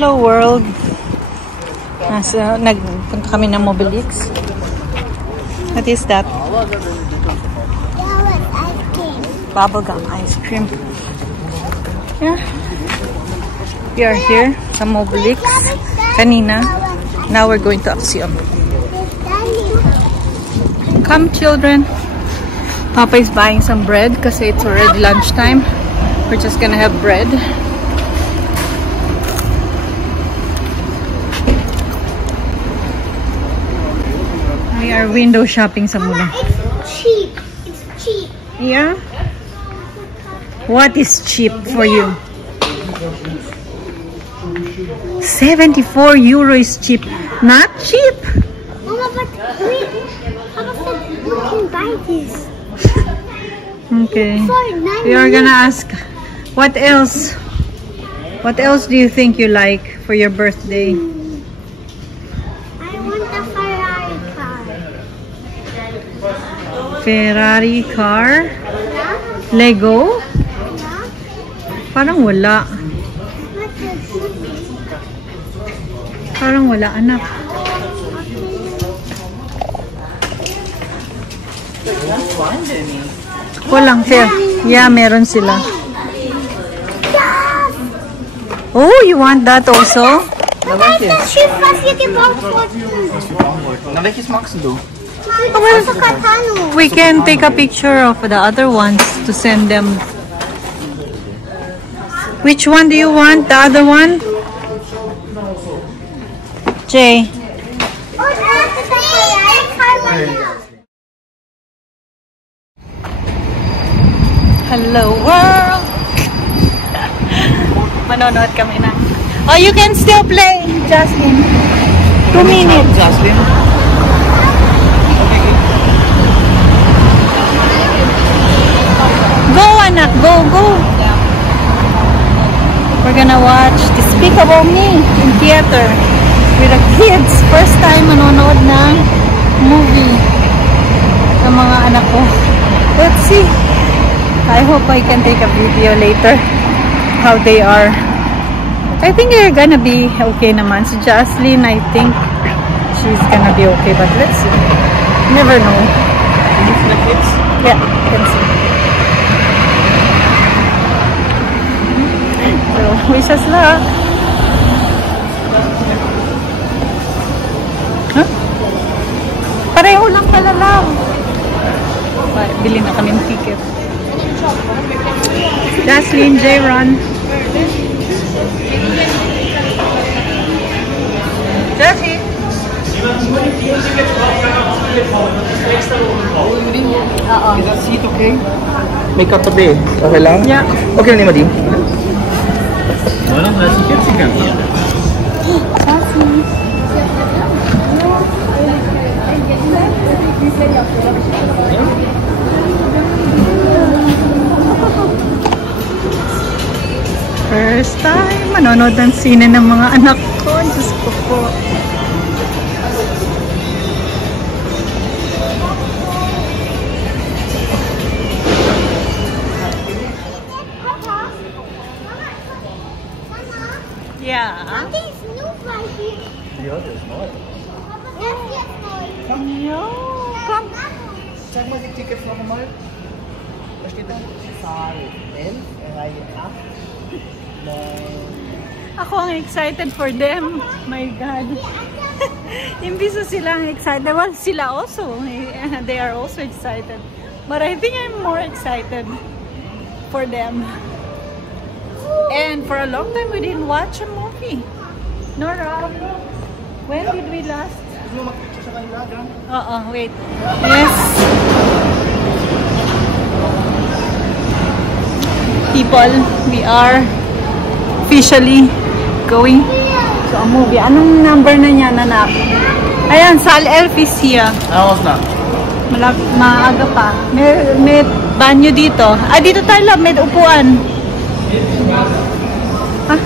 Hello world. Nagpunta kami ng Mobilix. What is that? Bubblegum ice cream. Yeah. We are here sa Mobilix kanina. Now we're going to Axiom. Come children. Papa is buying some bread kasi it's already lunchtime. We're just gonna have bread. We are window shopping sa Mula. It's cheap. It's cheap. Yeah? What is cheap for you? 74 euro is cheap. Not cheap. Mama, but wait. Papa said we can buy this. Okay. We are gonna ask, what else? What else do you think you like for your birthday? I want a Ferrari car. Ferrari car? Yeah? Lego? Yeah? Parang wala. Parang wala, anak. Walang fair. Yeah, meron sila. Oh, you want that also? Na welches magst du? We can take a picture of the other ones to send them. Which one do you want? The other one? Jay. Hello world. Manonood kami na. Oh, you can still play, Justin. 2 minutes. Justin. Go, anak. Go, go. We're gonna watch Despicable Me in theater with the kids. First time manonood ng movie ng mga anak ko. Let's see. I hope I can take a video later how they are. I think they're gonna be okay naman. Si Jocelyn, I think she's gonna be okay, but let's see. Never know. Yeah, you can see. So, wish us luck. Huh? Pareho lang pala lang. Bili na kami ng ticket. Jocelyn, J-Ron. Jocelyn. Is that seat okay? May katabi. Okay lang? Yeah. Okay na ni Madi? First time manonood ng sine ng mga anak ko. Diyos ko po. Yeah. There's no right here. Ja, there's not. Yes, yes, no. No, come. Sag mal die Tickets noch einmal. Da steht dann Zahl 11, Reihe 8. Ako ang excited for them. My God. Imbis na sila ang excited. Well, sila also. They are also excited. But I think I'm more excited for them. And for a long time, we didn't watch a movie. Nora, when did we last? Wait. Yes. People, we are officially going to a movie. Anong number na niya, anak? Ayan, Sal Elf is here. Ayos na. Maaga pa. May banyo dito. Dito tayo lang. May upuan. Huh?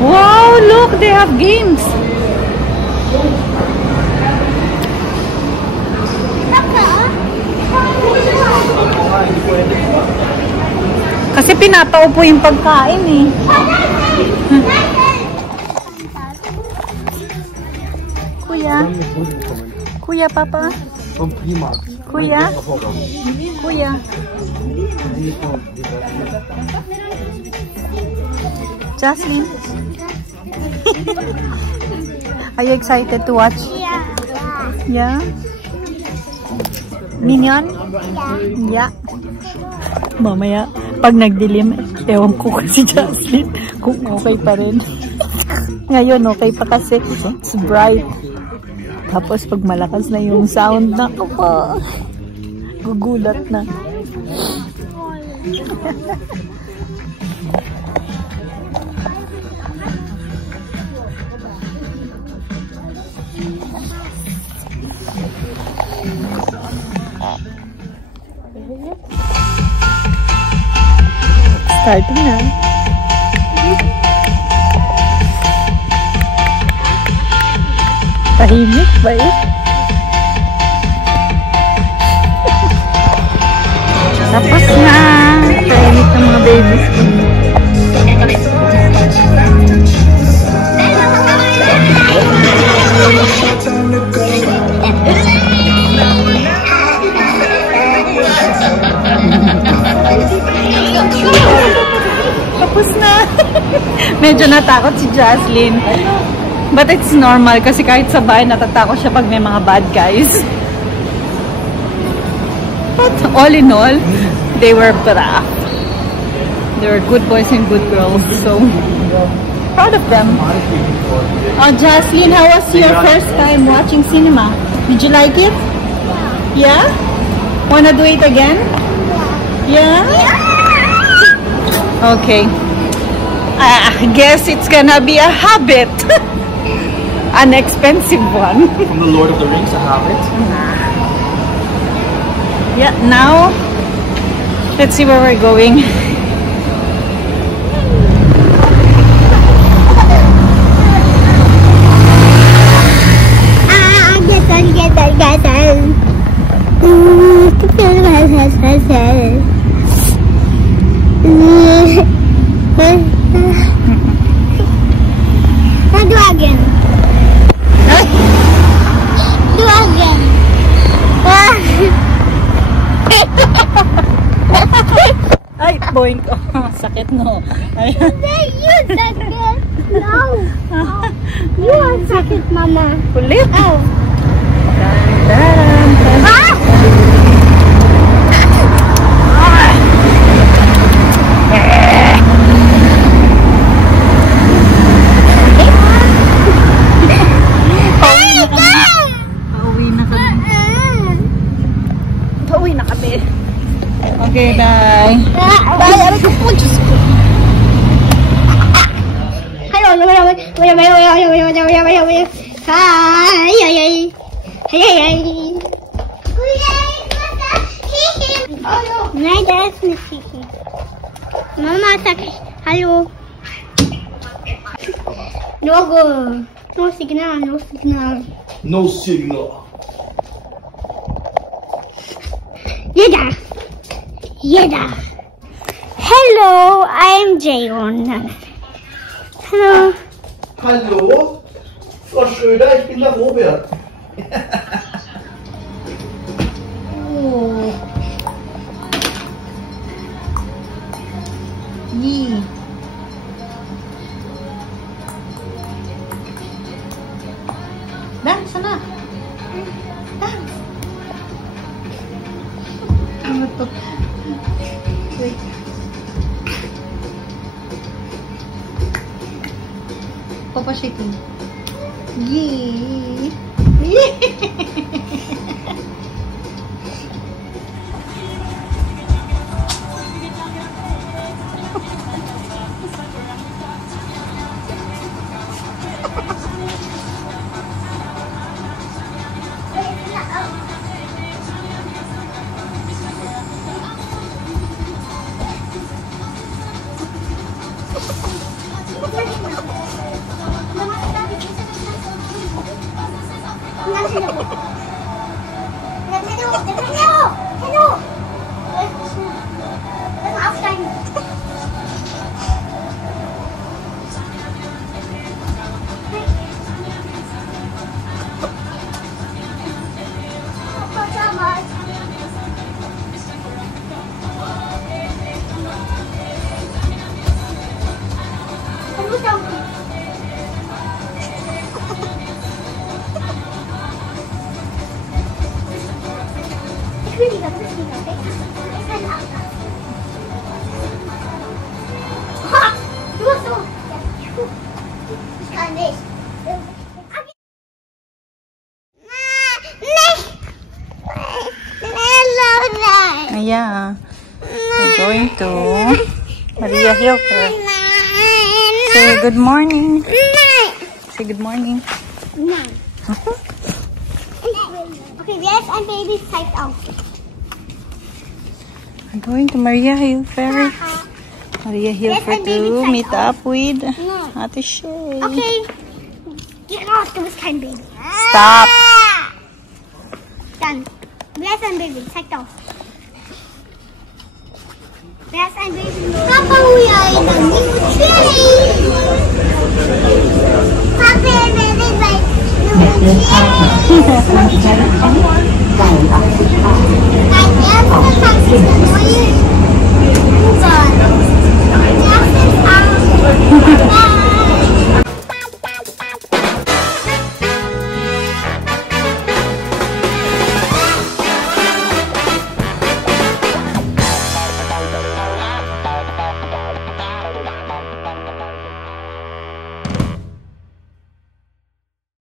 Wow, look! They have games. Kasi pinapaupo yung pagkain eh. Kuya? Kuya, Papa? Vom Primark. Kuya? Kuya? Jocelyn? Are you excited to watch? Yeah? Minion? Yeah. Mamaya, pag nagdilim, ewan ko kasi Jocelyn kung okay pa rin. Ngayon, okay pa kasi. It's bright. Tapos, pag malakas na yung sound, naku po. Gugulat na. Starting na. Tahimik ba eh? Tapos na. Tahimik ng mga babies ko. Tapos na. Medyo natakot si Jocelyn. But it's normal kasi kahit sa bahay natatakot siya pag may mga bad guys. But all in all, they were brave. They were good boys and good girls. So, proud of them. Oh, Jocelyn, how was your first time watching cinema? Did you like it? Yeah? Wanna do it again? Yeah? Okay. I guess it's gonna be a habit. An expensive one. From the Lord of the Rings, a habit. Yeah, now let's see where we're going. Do again. Do again. Ay, boink. Oh, sakit no. Ay. You second. No. You are second, Mama. Kulit. Oh. Ah! Pauwi na kami. Okay, bye. Bye. Mama, hello. No signal, no signal. No signal. Yeda. Yeda. Hello, I'm Jayon. Hello. Hallo? Frau Schröder, ich bin der Robert. Oh. Yee. Dance na. Dance. Ano to? Wait. Papa shaking. Yee. Yee. Yeah. We're going to Maria Hilfer. Say good morning. Say good morning. Okay, yes, I'm baby side out. I'm going to Maria Hilfer. Maria Hilfer to meet up with Ate Shay. Okay, get off this time, baby. Stop. Done. Yes, I'm baby side out. Yes, I'm baby. Papa, we are in a new tree. Papa, baby, like new tree.